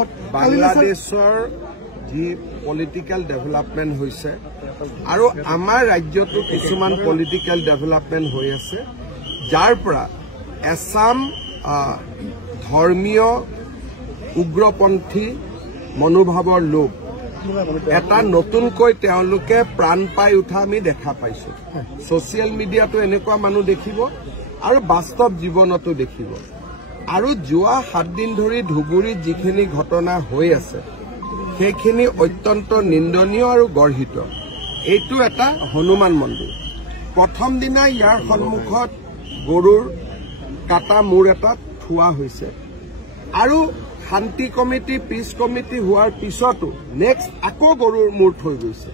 সন্মুখত বাংলাদেশৰ যি পলিটিক্যাল ডেভেলপমেন্ট হৈছে আৰু আমাৰ ৰাজ্যতো কিছুমান পলিটিক্যাল ডেভেলপমেন্ট হৈ আছে যাৰ পৰা এছাম ধৰ্মীয় উগ্ৰপন্থী মনোভাৱৰ লোক এটা নতুনকৈ তেওঁলোকে প্ৰাণ পাই উঠা আমি দেখা পাইছো সোশ্যাল মিডিয়াতো এনেকুৱা মানুহ দেখিব আৰু বাস্তৱ জীৱনতো দেখিব আৰু যোৱা 7 দিন ধৰি ধুবুৰীত যিখিনি ঘটনা হৈ আছে সেইখিনি অত্যন্ত নিন্দনীয় আৰু গৰ্হিত এইটো এটা হনুমান মন্দিৰ প্ৰথম দিনা ইয়াৰ সন্মুখত গৰুৰ কাটা মূৰ এটা থোৱা হৈছে আৰু শান্তি কমিটি পিছ কমিটি হোৱাৰ পিছতো নেক্সট আকৌ গৰুৰ মূৰ থৈ গৈছে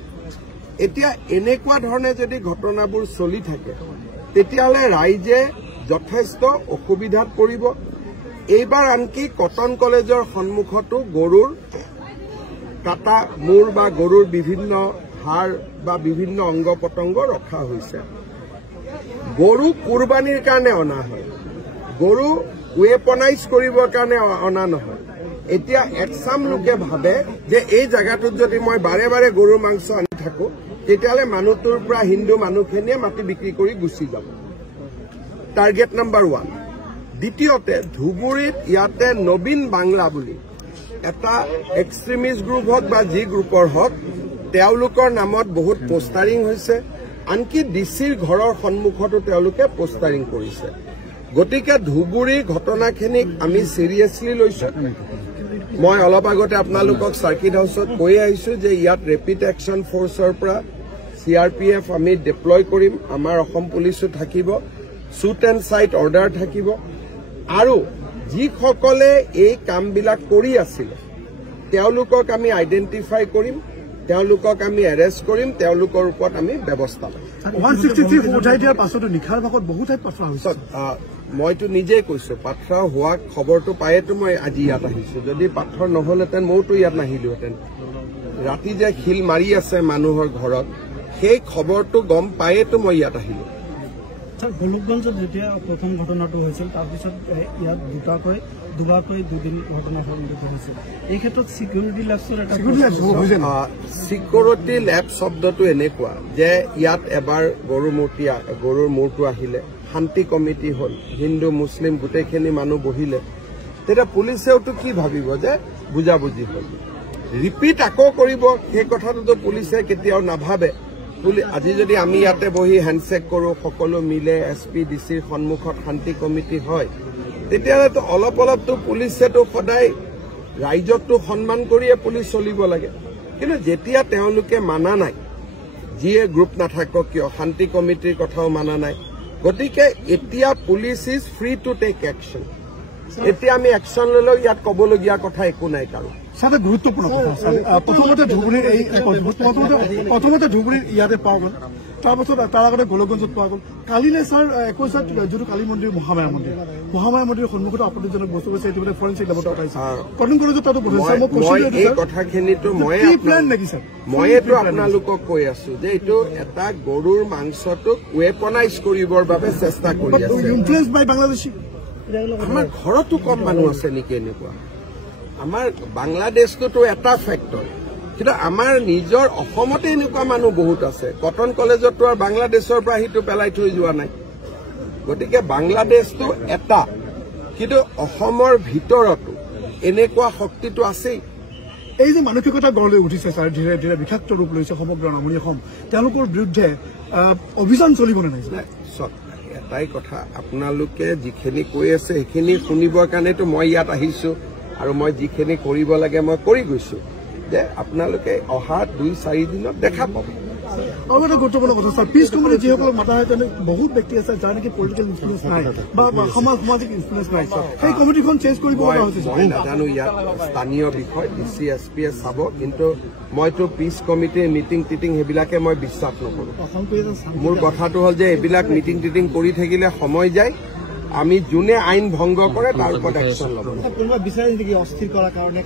এতিয়া এনেকুৱা ধৰণে যদি ঘটনাবোৰ চলি থাকে তেতিয়াহ'লে ৰাইজে যথেষ্ট অসুবিধাত পৰিব এইবাৰ আনকি কটন কলেজৰ সন্মুখতো গৰুৰ কাটা মূৰ বা গৰুৰ বিভিন্ন হাড় বা বিভিন্ন অংগ পতংগ ৰখা হৈছে গৰু কুৰবানীৰ কাৰণে অনা হয় গৰু ৱেপনাইজ কৰিবৰ কাৰণে অনা নহয় এতিয়া একচাম লোকে ভাবে যে এই জায়গাটোত যদি মই বাৰে বাৰে গৰুৰ মাংস আনি থাকো তেতিয়াহ'লে মানুহটোৰ পৰা হিন্দু মানুহখিনিয়ে মাটি বিক্ৰী কৰি গুচি যাব টাৰ্গেট নাম্বাৰ 1 দ্বিতীয়তে ধুবুৰীত ইয়াতে নবীন বাংলা বুলি এটা এক্সট্ৰিমিষ্ট গ্ৰুপ হওক বা যি গ্ৰুপৰ হওক তেওঁলোকৰ নামত বহুত পোষ্টাৰিং হৈছে আনকি ডিচিৰ ঘৰৰ সন্মুখতো তেওঁলোকে পোষ্টাৰিং কৰিছে গতিকে ধুবুৰীৰ ঘটনাখিনিক আমি সিৰিয়াছলি লৈছো মই অলপ আগতে আপোনালোকক সাৰ্কিট হাউছত কৈ আহিছো যে ইয়াত ৰেপিড একশ্যন ফ'ৰ্চৰ পৰা CRPF আমি ডিপ্লয় কৰিম আমাৰ অসম পুলিচো থাকিব শ্বুট এণ্ড চাইট অৰ্ডাৰ থাকিব আৰু যিসকলে এই কামবিলাক কৰি আছিল তেওঁলোকক আমি আইডেণ্টিফাই কৰিম তেওঁলোকক আমি এৰেষ্ট কৰিম তেওঁলোকৰ ওপৰত আমি ব্যৱস্থা ল'ম 163 উঠাই দিয়াৰ পাছতো নিশাৰ ভাগত বহুত ঠাইত পাথৰ হৈছে মইতো নিজেই কৈছো পাথৰ হোৱা খবৰটো পায়েতো মই আজি ইয়াত আহিছো যদি পাথৰ নহলহেঁতেন মইতো ইয়াত নাহিলোহেঁতেন ৰাতি যে শিল মাৰি আছে মানুহৰ ঘৰত সেই খবৰটো গম পায়েতো মই ইয়াত আহিলো গোলকগঞ্জত যেতিয়া প্ৰথম ঘটনাটো হৈছিল তাৰপিছত ইয়াত দুবাৰকৈ দুদিন ঘটনা সংঘটিত হৈছিল এই ক্ষেত্ৰত সিকিউৰিটি লেবছৰ এটা সিকিউৰিটি লেব শব্দটো এনেকুৱা যে ইয়াত এবাৰ গৰুৰ মূৰটো আহিলে শান্তি কমিটি হল হিন্দু মুছলিম গোটেইখিনি মানুহ বহিলে তেতিয়া পুলিচেওতো কি ভাবিব যে বুজাবুজি হল ৰিপিট আকৌ কৰিব সেই কথাটোতো পুলিচে কেতিয়াও নাভাবে আজি যদি আমি ইয়াতে বহি হেণ্ডশেক কৰো সকলো মিলে SP ডিচিৰ সন্মুখত শান্তি কমিটি হয় তেতিয়াহ'লেতো অলপতো পুলিচেতো সদায় ৰাইজকতো সন্মান কৰিয়ে পুলিচ চলিব লাগে কিন্তু যেতিয়া তেওঁলোকে মানা নাই যিয়ে গ্ৰুপ নাথাকক কিয় শান্তি কমিটিৰ কথাও মানা নাই গতিকে এতিয়া police is free to take action এতিয়া আমি একশ্যন ল'লেও ইয়াত ক'বলগীয়া কথা একো নাই কাৰো সাথে গুৰুত্বপূৰ্ণ প্ৰথমতে ধুবুৰীৰ ইয়াতে পাওয়া গল তাৰপাছত তাৰ আগতে গোলকগঞ্জত পোৱা গল কালিলে স্যাৰ 21 যিটো কালী মন্দিৰ মহামায়া মন্দিৰৰ সন্মুখত আপত্তিজনক বস্তু আছে এইটো ফৰেনচিক লেবৰেটৰী আছে কটন কলেজত তাতো মই এই কথাখিনিতো মইতো আপোনালোকক কৈ আছো যে এইটো এটা গৰুৰ মাংসটোক ৱেপনাইজ কৰিবৰ বাবে চেষ্টা কৰি আছে ইনফ্লুয়েন্স বাই বাংলাদেশী আমাৰ ঘৰতো কম মানুহ আছে নেকি এনেকুৱা আমাৰ বাংলাদেশতো এটা ফেক্টৰ কিন্তু আমাৰ নিজৰ অসমতে এনেকুৱা মানুহ বহুত আছে কটন কলেজতো আৰু বাংলাদেশৰ পৰা হিটো পেলাই থৈ যোৱা নাই গতিকে বাংলাদেশটো এটা কিন্তু অসমৰ ভিতৰতো এনেকুৱা শক্তিটো আছেই এই যে মানসিকতা গঢ়লৈ উঠিছে স্যাৰ ধীৰে ধীৰে বিষাক্ত ৰূপ লৈছে সমগ্ৰ নামনি অসম তেওঁলোকৰ বিৰুদ্ধে অভিযান চলিব নে নাই এটাই কথা আপোনালোকে যিখিনি কৈ আছে সেইখিনি শুনিবৰ কাৰণেতো মই ইয়াত আহিছো আৰু মই যিখিনি কৰিব লাগে মই কৰি গৈছো যে আপোনালোকে অহা 2-4 দিনত দেখা পাব আৰু এটা গুৰুত্বপূৰ্ণ কথা স্যাৰ পিছ কমিটি যিসকল মাতা হয় তেনে বহুত ব্যক্তি আছে যাৰ নেকি পলিটিকেল ইনফ্লুয়েন্স নাই বা সামাজিক ইনফ্লুয়েন্স নাই সেই কমিটিখন চেঞ্জ কৰিব লগা হৈছে মই নাজানো ইয়াত স্থানীয় বিষয় DC SP চাব কিন্তু মইতো পিছ কমিটিৰ মিটিং সেইবিলাকে মই বিশ্বাস নকৰো মোৰ কথাটো হ'ল যে এইবিলাক মিটিং কৰি থাকিলে সময় যায় আমি যোনে আইন ভংগ কৰে তাৰ ওপৰত একশ্যন ল'ব অস্থিৰ কৰাৰ কাৰণে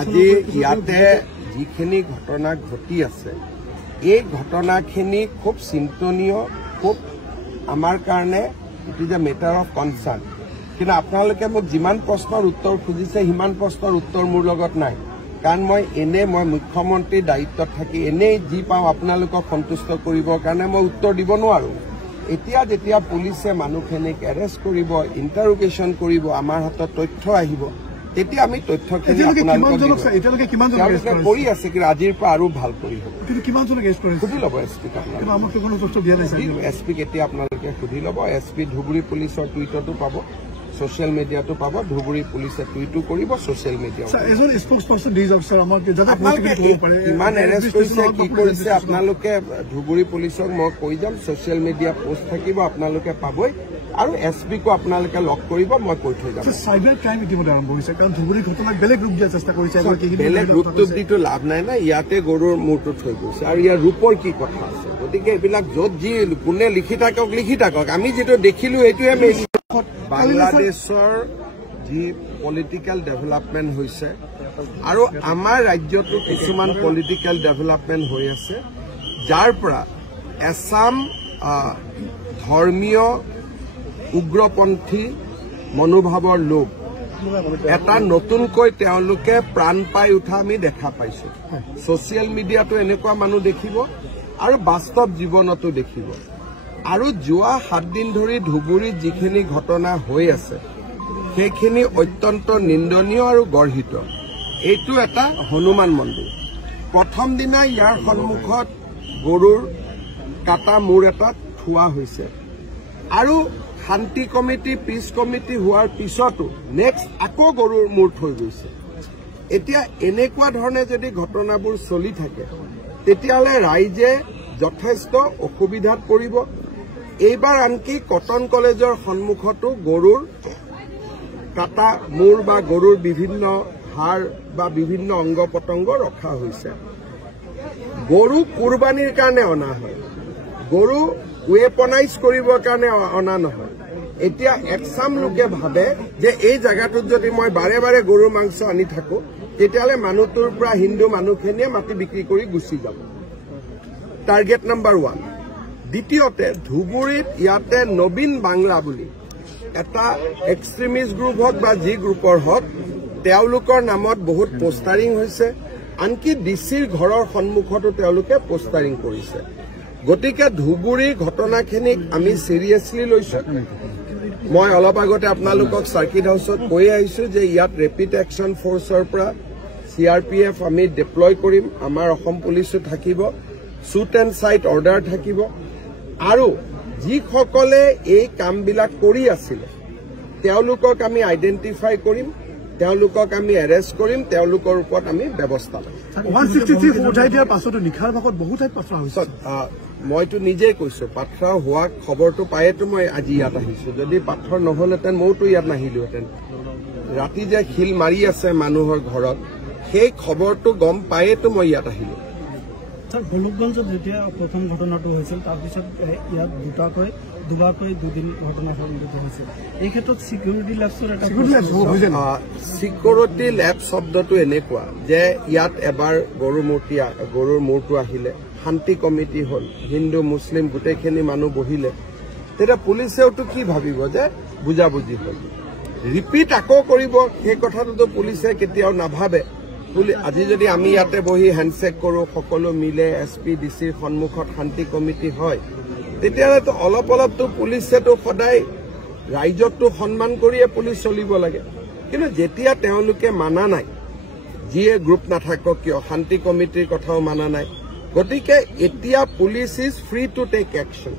আজি ইয়াতে যিখিনি ঘটনা ঘটি আছে এই ঘটনাখিনি খুব চিন্তনীয় খুব আমাৰ কাৰণে it is a matter of concerned কিন্তু আপোনালোকে মোক যিমান প্ৰশ্নৰ উত্তৰ খুজিছে সিমান প্ৰশ্নৰ উত্তৰ মোৰ লগত নাই কাৰণ মই মুখ্যমন্ত্ৰীৰ দায়িত্বত থাকি এনেই যি পাওঁ আপোনালোকক সন্তুষ্ট কৰিবৰ কাৰণে মই উত্তৰ দিব নোৱাৰো এতিয়া যেতিয়া পুলিচে মানুহখিনিক এৰেষ্ট কৰিব ইণ্টাৰোগেশ্যন কৰিব আমাৰ হাতত তথ্য আহিব তেতিয়া আমি তথ্যখিনি আপোনালোকে কৰি আছে কিন্তু আজিৰ পৰা আৰু ভাল কৰিব সুধি ল'ব এছপিক এতিয়া আপোনালোকে সুধি ল'ব এছপি ধুবুৰী পুলিচৰ টুইটতো পাব সোশ্যাল মিডিয়াতো পাব ধুবুৰী পুলিচে টুইটো কৰিব সোশ্যাল মিডিয়া ইমান এৰেষ্ট কৰিছে কি কৰিছে আপোনালোকে ধুবুৰী পুলিচক মই কৈ যাম সোশ্যাল মিডিয়া পোষ্ট থাকিব আপোনালোকে পাবই আৰু এছপিকো আপোনালোকে লগ কৰিব মই কৈ থৈ যাম চাইবাৰ ক্ৰাইম ইতিমধ্যে আৰম্ভ হৈছে কাৰণ ধুবুৰী ঘটনাক বেলেগ ৰূপ দিয়াৰ চেষ্টা কৰিছে বেলেগ ৰূপটো দিটো লাভ নাই না ইয়াতে গৰুৰ মূৰটো থৈ গৈছে আৰু ইয়াৰ ৰূপৰ কি কথা আছে গতিকে এইবিলাক য'ত যি কোনে লিখি থাকক আমি যিটো দেখিলো এইটোহে মেইন বাংলাদেশৰ যি পলিটিকেল ডেভেলপমেণ্ট হৈছে আৰু আমাৰ ৰাজ্যতো কিছুমান পলিটিকেল ডেভেলপমেণ্ট হৈ আছে যাৰ পৰা এছাম ধৰ্মীয় উগ্ৰপন্থী মনোভাৱৰ লোক এটা নতুনকৈ তেওঁলোকে প্ৰাণ পাই উঠা আমি দেখা পাইছো ছচিয়েল মিডিয়াতো এনেকুৱা মানুহ দেখিব আৰু বাস্তৱ জীৱনতো দেখিব আৰু যোৱা 7 দিন ধৰি ধুবুৰীত যিখিনি ঘটনা হৈ আছে সেইখিনি অত্যন্ত নিন্দনীয় আৰু গৰ্হিত এইটো এটা হনুমান মন্দিৰ প্ৰথম দিনা ইয়াৰ সন্মুখত গৰুৰ কাটা মূৰ এটা থোৱা হৈছে আৰু শান্তি কমিটি পিছ কমিটি হোৱাৰ পিছতো নেক্সট আকৌ গৰুৰ মূৰ থৈ গৈছে এতিয়া এনেকুৱা ধৰণে যদি ঘটনাবোৰ চলি থাকে তেতিয়াহ'লে ৰাইজে যথেষ্ট অসুবিধাত পৰিব এইবাৰ আনকি কটন কলেজৰ সন্মুখতো গৰুৰ কাটা মূৰ বা গৰুৰ বিভিন্ন হাড় বা বিভিন্ন অংগ পতংগ ৰখা হৈছে গৰু কুৰবানীৰ কাৰণে অনা হয় গৰু ৱেপনাইজ কৰিবৰ কাৰণে অনা নহয় এতিয়া একচাম লোকে ভাবে যে এই জায়গাটোত যদি মই বাৰে বাৰে গৰুৰ মাংস আনি থাকো তেতিয়াহ'লে মানুহটোৰ পৰা হিন্দু মানুহখিনিয়ে মাটি বিক্ৰী কৰি গুচি যাব টাৰ্গেট নম্বৰ 1 দ্বিতীয়তে ধুবুৰীত ইয়াতে নবীন বাংলা বুলি এটা এক্সট্ৰিমিষ্ট গ্ৰুপ হওক বা যি গ্ৰুপৰ হওক তেওঁলোকৰ নামত বহুত পোষ্টাৰিং হৈছে আনকি ডিচিৰ ঘৰৰ সন্মুখতো তেওঁলোকে পোষ্টাৰিং কৰিছে গতিকে ধুবুৰীৰ ঘটনাখিনিক আমি সিৰিয়াছলি লৈছো মই অলপ আগতে আপোনালোকক সাৰ্কিট হাউছত কৈ আহিছো যে ইয়াত ৰেপিড একশ্যন ফ'ৰ্চৰ পৰা CRPF আমি ডিপ্লয় কৰিম আমাৰ অসম পুলিচো থাকিব শ্বুট এণ্ড চাইট অৰ্ডাৰ থাকিব আৰু যিসকলে এই কামবিলাক কৰি আছিলে তেওঁলোকক আমি আইডেণ্টিফাই কৰিম তেওঁলোকক আমি এৰেষ্ট কৰিম তেওঁলোকৰ ওপৰত আমি ব্যৱস্থা ল'ম 163 উঠাই দিয়াৰ পাছতো নিশাৰ ভাগত বহুত ঠাইত পাথৰ হৈছে মইতো নিজেই কৈছো পাথৰ হোৱা খবৰটো পায়েতো মই আজি ইয়াত আহিছো যদি পাথৰ নহলহেঁতেন মইতো ইয়াত নাহিলোহেঁতেন ৰাতি যে শিল মাৰি আছে মানুহৰ ঘৰত সেই খবৰটো গম পায়েতো মই ইয়াত আহিলো গোলকগঞ্জত যেতিয়া প্ৰথম ঘটনাটো হৈছিল তাৰপিছত ইয়াত দুবাৰকৈ দুদিন ঘটনা সংঘটিত হৈছিল এই ক্ষেত্ৰত চিকিউৰিটি লেবছৰ এটা চিকিউৰিটি লেব শব্দটো এনেকুৱা যে ইয়াত এবাৰ গৰুৰ মূৰটো আহিলে শান্তি কমিটি হ'ল হিন্দু মুছলিম গোটেইখিনি মানুহ বহিলে তেতিয়া পুলিচেওতো কি ভাবিব যে বুজাবুজি হ'ল ৰিপিট আকৌ কৰিব সেই কথাটোতো পুলিচে কেতিয়াও নাভাবে আজি যদি আমি ইয়াতে বহি হেণ্ডশেক কৰো সকলো মিলে SP ডিচিৰ সন্মুখত শান্তি কমিটি হয় তেতিয়াহ'লেতো অলপতো পুলিচেতো সদায় ৰাইজকতো সন্মান কৰিয়ে পুলিচ চলিব লাগে কিন্তু যেতিয়া তেওঁলোকে মানা নাই যিয়ে গ্ৰুপ নাথাকক কিয় শান্তি কমিটিৰ কথাও মানা নাই গতিকে এতিয়া police is free to take action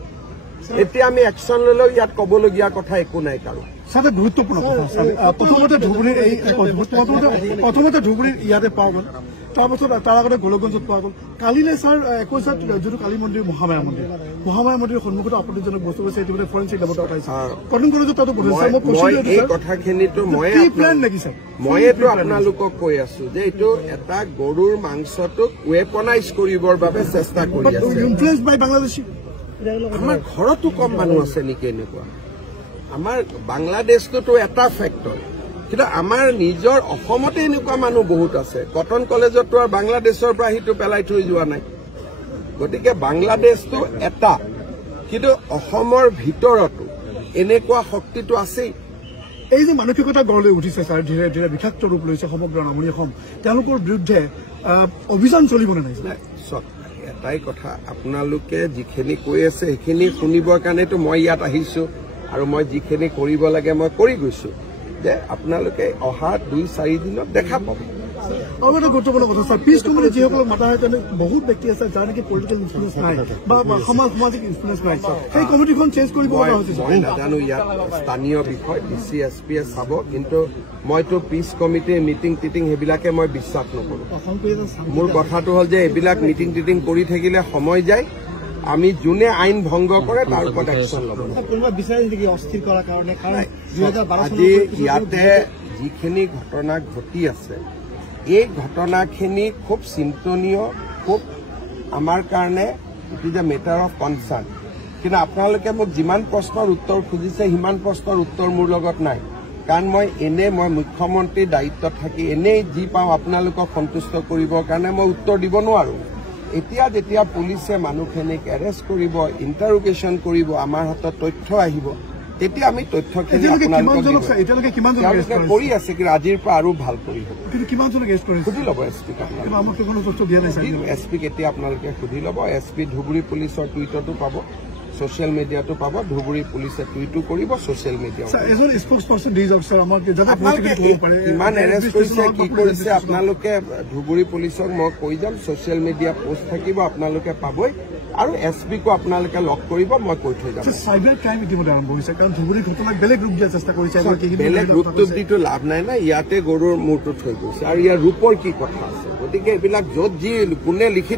এতিয়া আমি একশ্যন ল'লেও ইয়াত ক'বলগীয়া কথা একো নাই কাৰো সাথে গুৰুত্বপূৰ্ণ কথা প্ৰথমতে ধুবুৰীৰ এই প্ৰথমতে ধুবুৰীৰ ইয়াতে পাওয়া গল তাৰপাছত তাৰ আগতে গোলকগঞ্জত পোৱা গল কালিলে স্যাৰ 21 যিটো কালী মন্দিৰ মহামায়া মন্দিৰৰ সন্মুখত আপত্তিজনক বস্তু আছে ইতিমধ্যে ফৰেনচিক লেবৰেটৰী উঠাইছে কটন কলেজত তাতো মই এই কথাখিনিতো মইতো আপোনালোকক কৈ আছো যে এইটো এটা গৰুৰ মাংসটোক ৱেপনাইজ কৰিবৰ বাবে চেষ্টা কৰি আছে ইনফ্লুয়েন্স বাই বাংলাদেশী আমাৰ ঘৰতো কম মানুহ আছে নেকি এনেকুৱা আমাৰ বাংলাদেশটোতো এটা ফেক্টৰ কিন্তু আমাৰ নিজৰ অসমতে এনেকুৱা মানুহ বহুত আছে কটন কলেজতো আৰু বাংলাদেশৰ পৰা হিটো পেলাই থৈ যোৱা নাই গতিকে বাংলাদেশটো এটা কিন্তু অসমৰ ভিতৰতো এনেকুৱা শক্তিটো আছেই এই যে মানসিকতা গঢ় লৈ উঠিছে ছাৰ ধীৰে ধীৰে বিষাক্ত ৰূপ লৈছে সমগ্ৰ নামনি অসম তেওঁলোকৰ বিৰুদ্ধে অভিযান চলিবনে নাই এটাই কথা আপোনালোকে যিখিনি কৈ আছে সেইখিনি শুনিবৰ কাৰণেতো মই ইয়াত আহিছো আৰু মই যিখিনি কৰিব লাগে মই কৰি গৈছো যে আপোনালোকে অহা 2-4 দিনত দেখা পাব আৰু এটা গুৰুত্বপূৰ্ণ কথা ছাৰ পিছ কমিটি যিসকলক মাতা হয় তেনে বহুত ব্যক্তি আছে যাৰ নেকি পলিটিকেল ইনফ্লুৱেঞ্চ নাই বা সামাজিক ইনফ্লুৱেঞ্চ নাই সেই কমিটিখন চেঞ্জ কৰিব লগা হৈছে মই নাজানো ইয়াত স্থানীয় বিষয় DC SP চাব কিন্তু মইতো পিছ কমিটিৰ মিটিং টিটিং সেইবিলাকে মই বিশ্বাস নকৰোঁ মোৰ কথাটো হ'ল যে এইবিলাক মিটিং টিটিং কৰি থাকিলে সময় যায় আমি যোনে আইন ভংগ কৰে তাৰ ওপৰত একশ্যন ল'ব অস্থিৰ কৰাৰ কাৰণে আজি ইয়াতে যিখিনি ঘটনা ঘটি আছে এই ঘটনাখিনি খুব চিন্তনীয় খুব আমাৰ কাৰণে it is a matter of concerned কিন্তু আপোনালোকে মোক যিমান প্ৰশ্নৰ উত্তৰ খুজিছে সিমান প্ৰশ্নৰ উত্তৰ মোৰ লগত নাই কাৰণ মই মুখ্যমন্ত্ৰীৰ দায়িত্বত থাকি এনেই যি পাওঁ আপোনালোকক সন্তুষ্ট কৰিবৰ কাৰণে মই উত্তৰ দিব নোৱাৰো এতিয়া যেতিয়া পুলিচে মানুহখিনিক এৰেষ্ট কৰিব ইণ্টাৰোগেশ্যন কৰিব আমাৰ হাতত তথ্য আহিব তেতিয়া আমি তথ্যখিনি আপোনালোকে কৰি আছে কিন্তু আজিৰ পৰা আৰু ভাল কৰি হ'ব সুধি ল'ব এছপিক এতিয়া আপোনালোকে সুধি ল'ব এছপি ধুবুৰী পুলিচৰ টুইটতো পাব সোশ্যাল মিডিয়াতো পাব ধুবুৰী পুলিচে টুইটো কৰিব সোশ্যাল মিডিয়া ইমান এৰেষ্ট কৰিছে কি কৰিছে আপোনালোকে ধুবুৰী পুলিচক মই কৈ যাম সোশ্যাল মিডিয়া পোষ্ট থাকিব আপোনালোকে পাবই আৰু এছপিকো আপোনালোকে লগ কৰিব মই কৈ থৈ যাম চাইবাৰ ক্ৰাইম ইতিমধ্যে আৰম্ভ হৈছে কাৰণ ধুবুৰী ঘটনাক বেলেগ ৰূপ দিয়াৰ চেষ্টা কৰিছে বেলেগ ৰূপটো দিটো লাভ নাই না ইয়াতে গৰুৰ মূৰটো থৈ গৈছে আৰু ইয়াৰ ৰূপৰ কি কথা আছে গতিকে এইবিলাক য'ত যি কোনে লিখি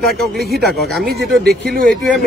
থাকক আমি যিটো দেখিলো এইটোহে